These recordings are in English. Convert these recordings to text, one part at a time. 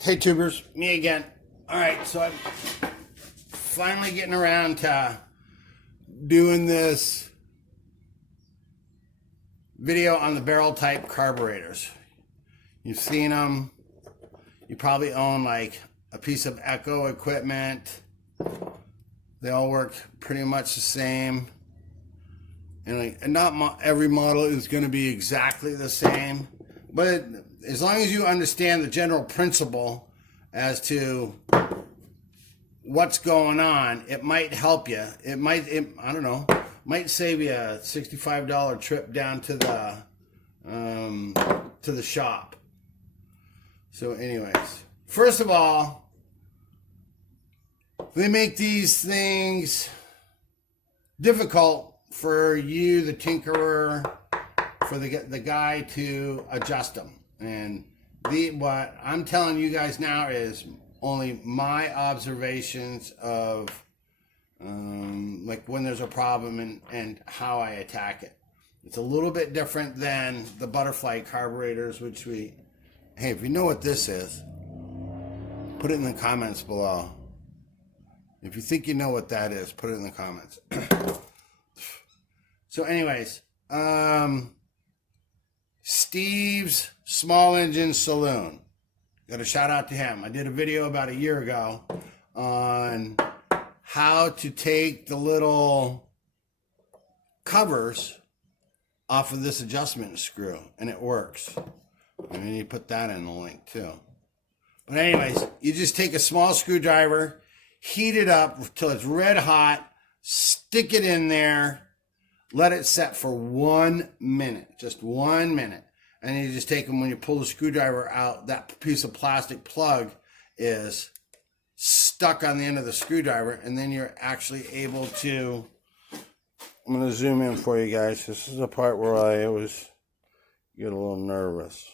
Hey tubers, me again. Alright, so I'm finally getting around to doing this video on the barrel type carburetors. You've seen them. You probably own like a piece of Echo equipment. They all work pretty much the same. And not every model is going to be exactly the same. But as long as you understand the general principle as to what's going on, it might help you. I don't know, might save you a $65 trip down to the shop. So anyways, first of all, they make these things difficult for you, the tinkerer, for the guy to adjust them. And what I'm telling you guys now is only my observations of like when there's a problem and how I attack it. It's a little bit different than the butterfly carburetors, which hey, if you know what this is, put it in the comments below. If you think you know what that is, put it in the comments. So anyways, Steve's Small Engine Saloon. Got a shout out to him. I did a video about a year ago on how to take the little covers off of this adjustment screw, and it works. I mean, you put that in the link too. But anyways, you just take a small screwdriver, heat it up till it's red hot, stick it in there, let it set for 1 minute, just 1 minute. And you just take them, when you pull the screwdriver out, that piece of plastic plug is stuck on the end of the screwdriver, and then you're actually able to, I'm going to zoom in for you guys. This is the part where I always get a little nervous.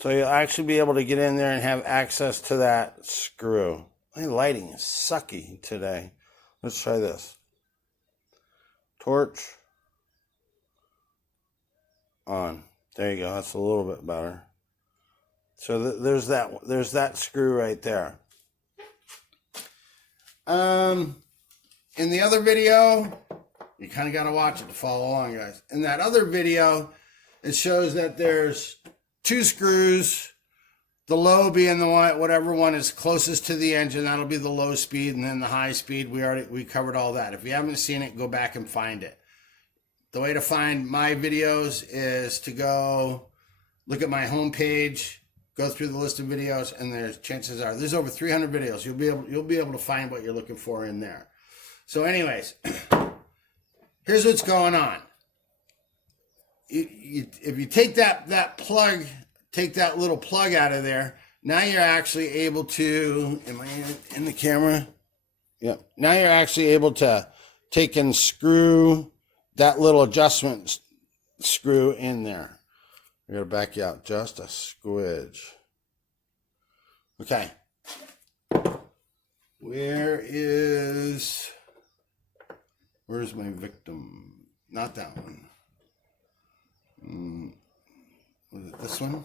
So you'll actually be able to get in there and have access to that screw. My lighting is sucky today. Let's try this. Torch on. There you go. That's a little bit better. So there's that screw right there. In the other video, you kind of got to watch it to follow along, guys. In that other video, it shows that there's 2 screws. The low being the one, whatever one is closest to the engine, that'll be the low speed, and then the high speed, we covered all that. If you haven't seen it, go back and find it. The way to find my videos is to go look at my homepage, go through the list of videos, and there's over 300 videos. You'll be able to find what you're looking for in there. So anyways, here's what's going on. If you take that plug, take that little plug out of there, now you're actually able to, am I in the camera? Yep. Now you're actually able to take and screw that little adjustment screw in there. I'm going to back you out just a squidge. Okay. Where's my victim? Not that one. Was it this one?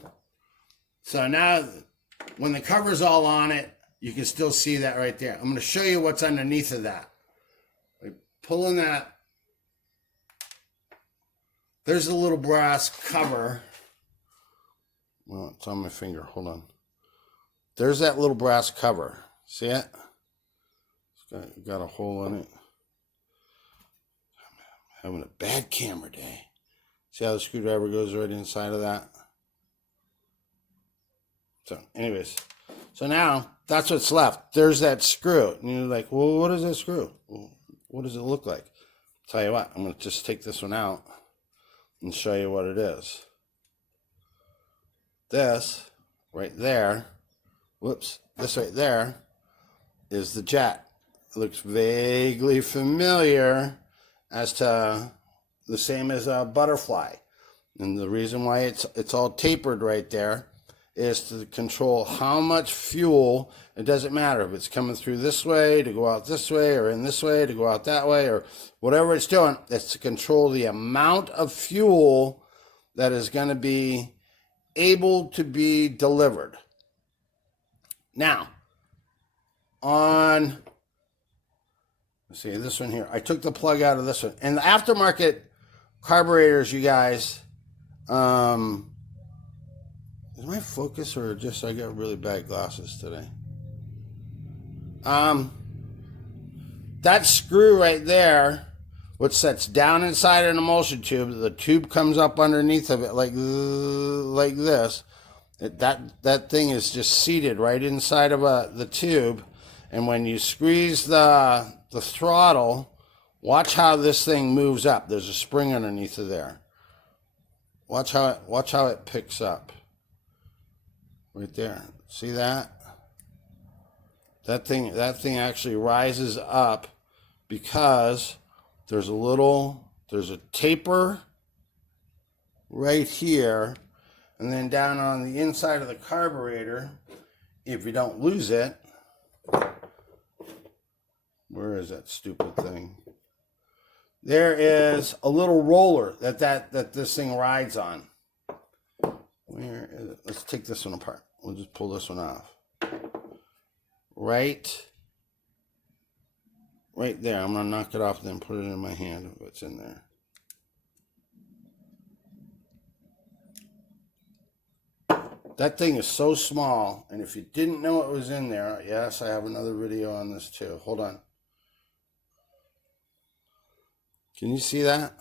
So now, when the cover's all on it, you can still see that right there. I'm going to show you what's underneath of that. By pulling that, there's a little brass cover. Well, it's on my finger. Hold on. There's that little brass cover. See it? It's got a hole in it. I'm having a bad camera day. See how the screwdriver goes right inside of that? So, anyways. So now, that's what's left. There's that screw. And you're like, well, what is that screw? Well, what does it look like? Tell you what, I'm going to just take this one out and show you what it is. This right there, whoops, this right there is the jet. It looks vaguely familiar as to the same as a butterfly. And the reason why it's all tapered right there is to control how much fuel. It doesn't matter if it's coming through this way to go out this way, or in this way to go out that way, or whatever it's doing. It's to control the amount of fuel that is going to be able to be delivered. Now, on, let's see, this one here, I took the plug out of this one. And the aftermarket carburetors, you guys, is my focus or just I got really bad glasses today? That screw right there, which sets down inside an emulsion tube, the tube comes up underneath of it like this. That thing is just seated right inside of the tube, and when you squeeze the throttle, watch how this thing moves up. There's a spring underneath of there. Watch how it picks up. Right there. See that? That thing actually rises up because there's a taper right here, and then down on the inside of the carburetor, if you don't lose it, where is that stupid thing? There is a little roller that this thing rides on. Where is it? Let's take this one apart. We'll just pull this one off. Right there. I'm going to knock it off and then put it in my hand. What's in there? That thing is so small, and if you didn't know it was in there, yes, I have another video on this too. Hold on. Can you see that?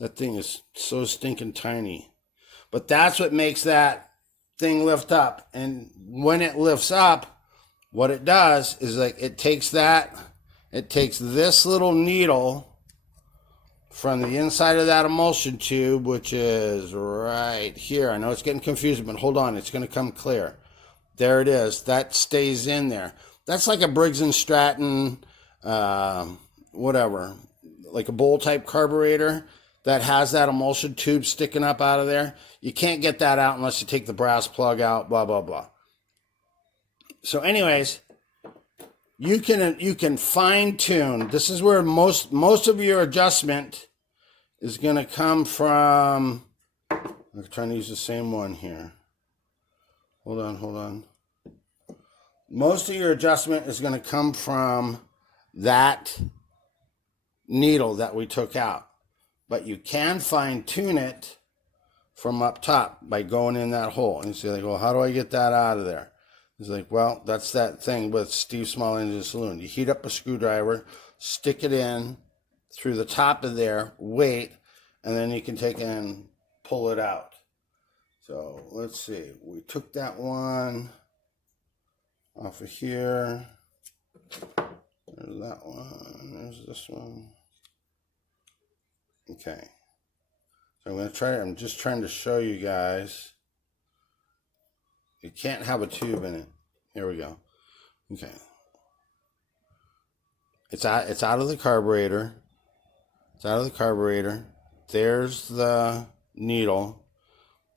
That thing is so stinking tiny. But that's what makes that thing lift up. And when it lifts up, what it does is like it takes this little needle from the inside of that emulsion tube, which is right here. I know it's getting confusing, but hold on, it's going to come clear. There it is. That stays in there. That's like a Briggs & Stratton, whatever, like a bowl type carburetor that has that emulsion tube sticking up out of there. You can't get that out unless you take the brass plug out, blah, blah, blah. So anyways, you can fine tune. This is where most of your adjustment is going to come from. I'm trying to use the same one here. Hold on. Most of your adjustment is going to come from that needle that we took out. But you can fine tune it from up top by going in that hole. And you say, like, well, how do I get that out of there? He's like, well, that's that thing with Steve Small Engine Saloon. You heat up a screwdriver, stick it in through the top of there, wait, and then you can take it and pull it out. So let's see. We took that one off of here. There's that one. There's this one. Okay. So I'm just trying to show you guys. You can't have a tube in it. Here we go. Okay. It's out of the carburetor. It's out of the carburetor. There's the needle.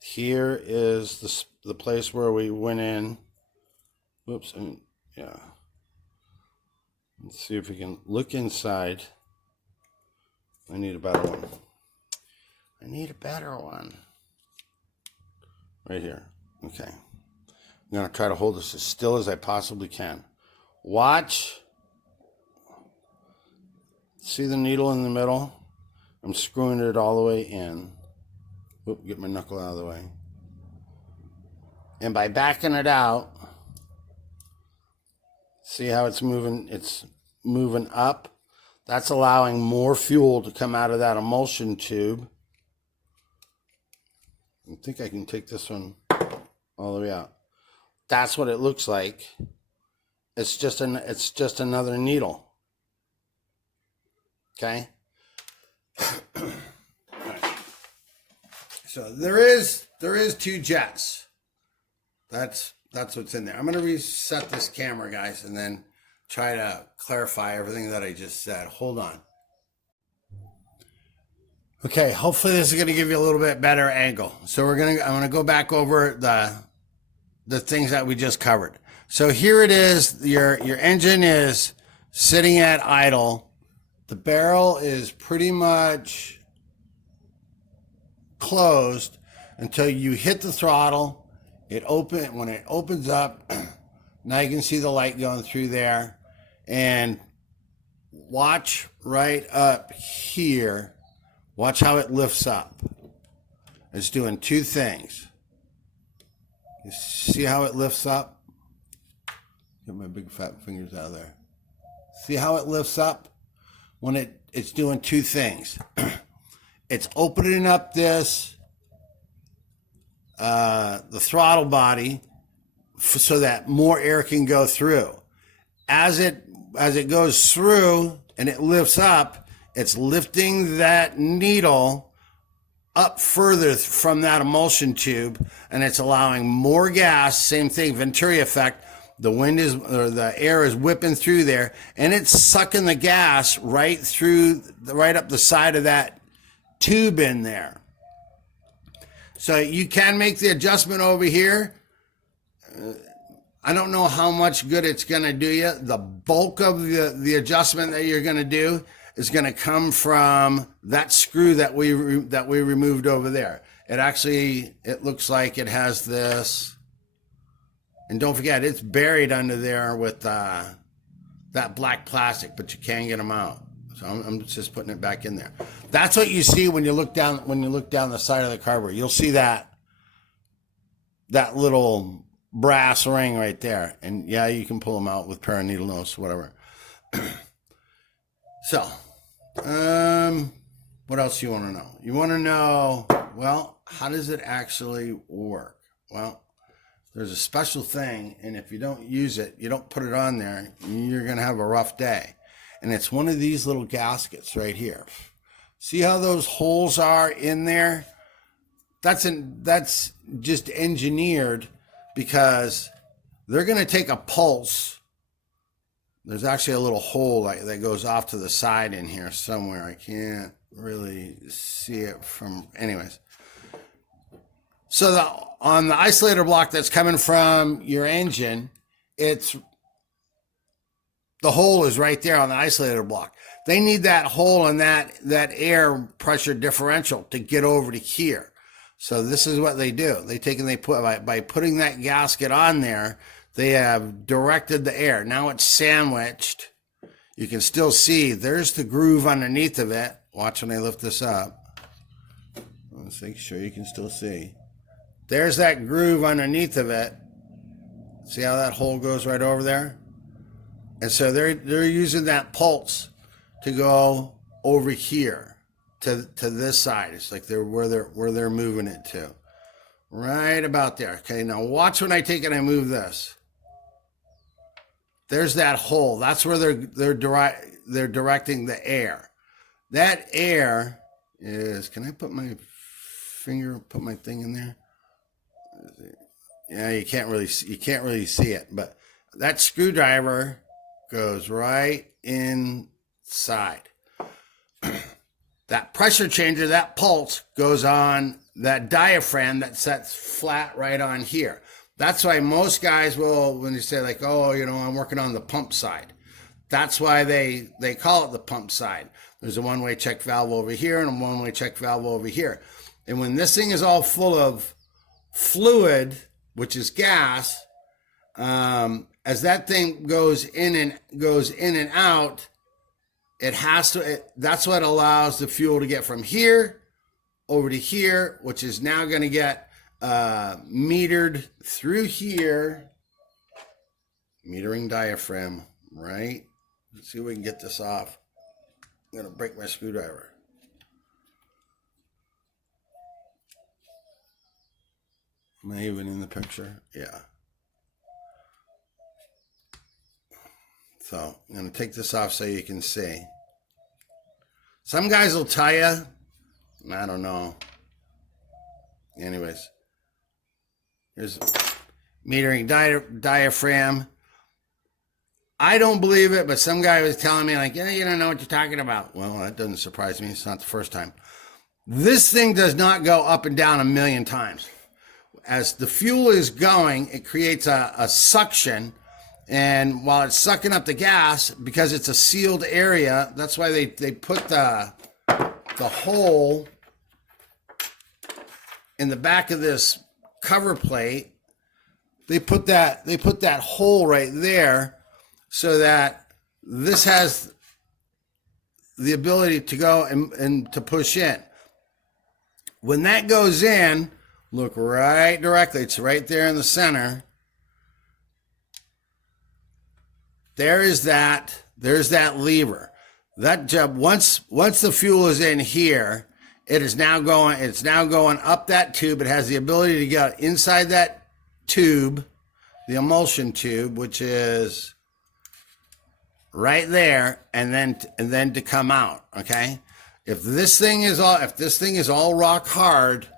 Here is the place where we went in. Whoops. Yeah. Let's see if we can look inside. I need a better one. Right here. Okay. I'm going to try to hold this as still as I possibly can. Watch. See the needle in the middle? I'm screwing it all the way in. Oop, get my knuckle out of the way. And by backing it out, see how it's moving? It's moving up. That's allowing more fuel to come out of that emulsion tube. I think I can take this one all the way out. That's what it looks like. It's just another needle. Okay? So there is two jets. That's what's in there. I'm going to reset this camera, guys, and then try to clarify everything that I just said. Hold on. Okay, hopefully this is going to give you a little bit better angle. So I'm going to go back over the things that we just covered. So here it is. Your engine is sitting at idle. The barrel is pretty much closed. until you hit the throttle. When it opens up, now you can see the light going through there. And watch right up here. Watch how it lifts up. It's doing two things. You see how it lifts up? Get my big fat fingers out of there. See how it lifts up? When it's doing two things. It's opening up this, the throttle body so that more air can go through. As it goes through and it lifts up, it's lifting that needle up further from that emulsion tube, and it's allowing more gas. Same thing, Venturi effect. The air is whipping through there, and it's sucking the gas right up the side of that tube in there. So you can make the adjustment over here. I don't know how much good it's going to do you. The bulk of the adjustment that you're going to do is going to come from that screw that we removed over there. It looks like it has this. And don't forget, it's buried under there with that black plastic, but you can get them out. So I'm just putting it back in there. That's what you see when you look down the side of the carburetor. You'll see that little brass ring right there. And yeah, you can pull them out with pair of needle nose, whatever. So, what else do you want to know? You want to know, well, how does it actually work? Well, there's a special thing, and if you don't use it, you don't put it on there, you're going to have a rough day. And it's one of these little gaskets right here. See how those holes are in there? That's just engineered because they're going to take a pulse. There's actually a little hole that goes off to the side in here somewhere. I can't really see it from, anyways. So on the isolator block that's coming from your engine, the hole is right there on the isolator block. They need that hole and that air pressure differential to get over to here. So this is what they do. By putting that gasket on there, they have directed the air. Now it's sandwiched. You can still see there's the groove underneath of it. Watch when I lift this up. Let's make sure you can still see. There's that groove underneath of it. See how that hole goes right over there? And so they're using that pulse to go over here to this side. It's like where they're moving it to. Right about there. Okay, now watch when I take it and I move this. There's that hole. That's where they're directing the air. That air is, can I put my thing in there? Yeah, you can't really see it, but that screwdriver goes right inside. That pressure changer, that pulse goes on that diaphragm that sets flat right on here. That's why most guys will, when you say like, oh, I'm working on the pump side. That's why they call it the pump side. There's a one-way check valve over here and a one-way check valve over here. And when this thing is all full of fluid, which is gas, as that thing goes in and out, that's what allows the fuel to get from here over to here, which is now going to get metered through here. Metering diaphragm, right? Let's see if we can get this off. I'm going to break my screwdriver. Am I even in the picture? Yeah. So I'm going to take this off so you can see. Some guys will tell you, I don't know. Anyways, here's metering diaphragm. I don't believe it, but some guy was telling me like, yeah, you don't know what you're talking about. Well, that doesn't surprise me. It's not the first time. This thing does not go up and down a million times. As the fuel is going, it creates a suction. And while it's sucking up the gas, because it's a sealed area, that's why they put the hole in the back of this cover plate, they put that hole right there so that this has the ability to go and to push in. When that goes in, look right directly. It's right there in the center. There's that lever. That job, once the fuel is in here, it's now going up that tube. It has the ability to get inside that tube, the emulsion tube, which is right there, and then to come out. Okay, if this thing is all rock hard,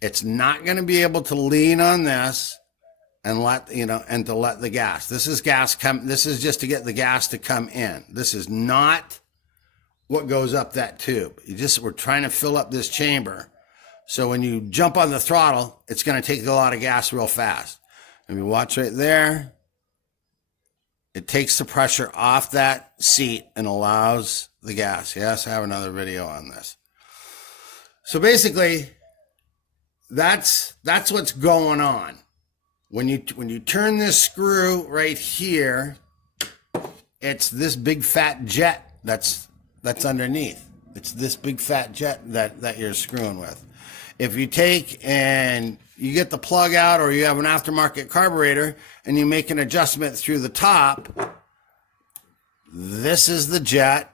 it's not going to be able to lean on this and let the gas. This is gas come. This is just to get the gas to come in. This is not what goes up that tube. We're trying to fill up this chamber. So when you jump on the throttle, it's going to take a lot of gas real fast. And you watch right there. It takes the pressure off that seat and allows the gas. Yes, I have another video on this. So basically, that's what's going on. When you turn this screw right here, it's this big fat jet that's underneath. It's this big fat jet that you're screwing with. If you take and you get the plug out, or you have an aftermarket carburetor and you make an adjustment through the top, this is the jet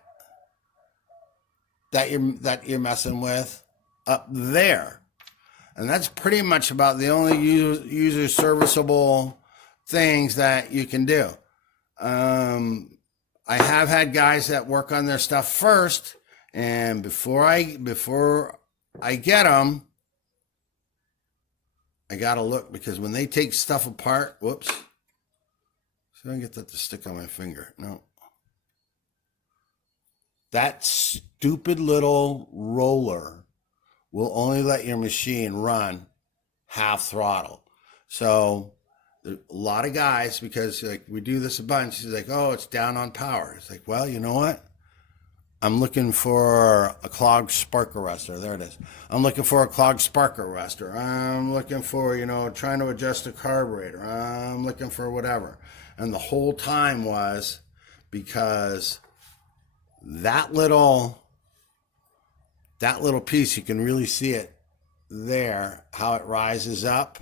that you're messing with up there. And that's pretty much about the only user serviceable things that you can do. I have had guys that work on their stuff first, and before I get them, I gotta look, because when they take stuff apart, whoops, see if I can get that to stick on my finger. No. That stupid little roller will only let your machine run half throttle. So a lot of guys, because like we do this a bunch, he's like, oh, it's down on power. It's like, well, you know what? I'm looking for a clogged spark arrestor. There it is. I'm looking for a clogged spark arrestor. I'm looking for, trying to adjust a carburetor. I'm looking for whatever. And the whole time was because that little piece, you can really see it there, how it rises up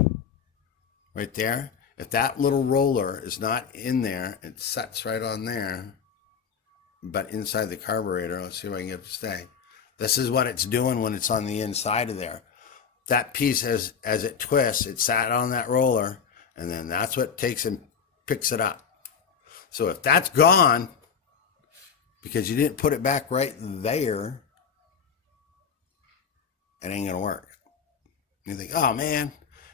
right there. If that little roller is not in there, it sets right on there, but inside the carburetor. Let's see if I can get it to stay. This is what it's doing when it's on the inside of there. That piece, as it twists, it sat on that roller, and then that's what takes and picks it up. So if that's gone, because you didn't put it back right there, it ain't gonna work. You think, oh man.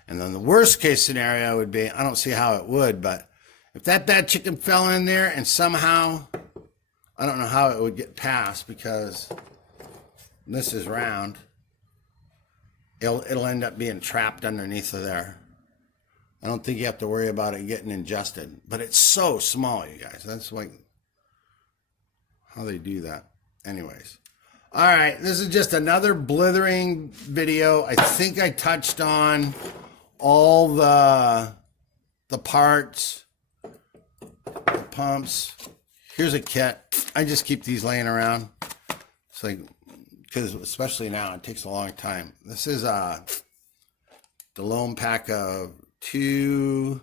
And then the worst case scenario would be, I don't see how it would, but if that bad chicken fell in there and somehow, I don't know how it would get past, because this is round, it'll end up being trapped underneath of there. I don't think you have to worry about it getting ingested, but it's so small, you guys. That's like how they do that. Anyways. All right, this is just another blithering video. I think I touched on all the parts, the pumps. Here's a kit. I just keep these laying around. It's like, because especially now, it takes a long time. This is the lone pack of 2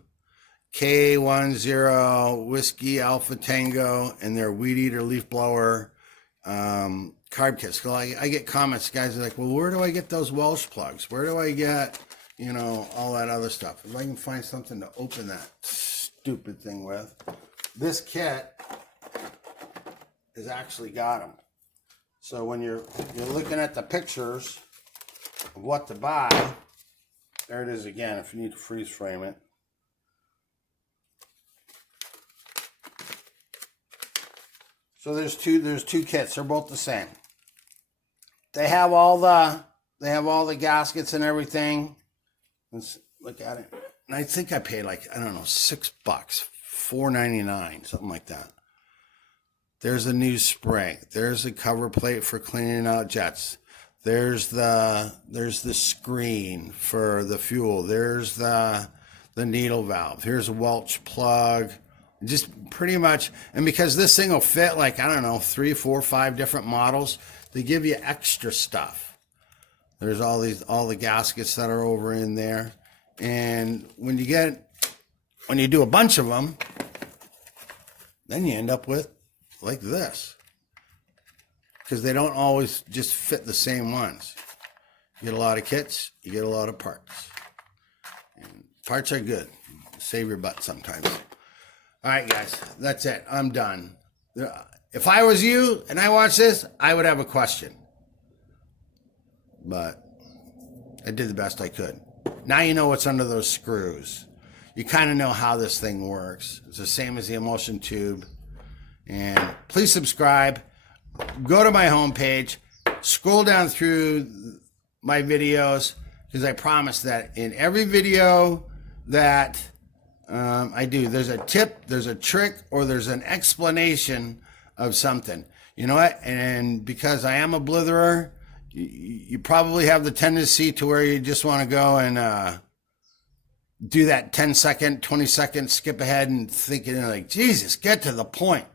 K10 Whiskey Alpha Tango and their Weed Eater leaf blower carb kits. So I get comments, guys are like, well, where do I get those Welsh plugs? Where do I get, all that other stuff? If I can find something to open that stupid thing with. This kit has actually got them. So when you're looking at the pictures of what to buy, there it is again, if you need to freeze frame it. So there's two kits. They're both the same. They have all the gaskets and everything. Let's look at it. And I think I paid like, I don't know, $6, $4.99, something like that. There's a new spring. There's a cover plate for cleaning out jets. There's the screen for the fuel. There's the needle valve. Here's a Welch plug. Just pretty much, and because this thing will fit like, I don't know, 3, 4, 5 different models, they give you extra stuff. There's all the gaskets that are over in there. And when you do a bunch of them, then you end up with like this. Because they don't always just fit the same ones. You get a lot of kits, you get a lot of parts. And parts are good. Save your butt sometimes. All right, guys, that's it. I'm done. If I was you and I watched this, I would have a question. But I did the best I could. Now you know what's under those screws. You kind of know how this thing works. It's the same as the emulsion tube. And please subscribe. Go to my homepage. Scroll down through my videos, because I promise that in every video that I do, there's a tip, there's a trick, or there's an explanation of something. You know what? And because I am a blitherer, you probably have the tendency to where you just want to go and do that 10-second, 20-second skip ahead and thinking like, Jesus, get to the point.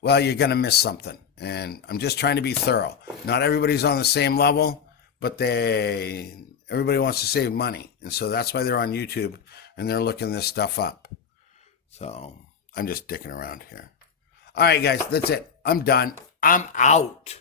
Well, you're going to miss something. And I'm just trying to be thorough. Not everybody's on the same level, but everybody wants to save money. And so that's why they're on YouTube and they're looking this stuff up. So I'm just dicking around here. All right, guys, that's it. I'm done. I'm out.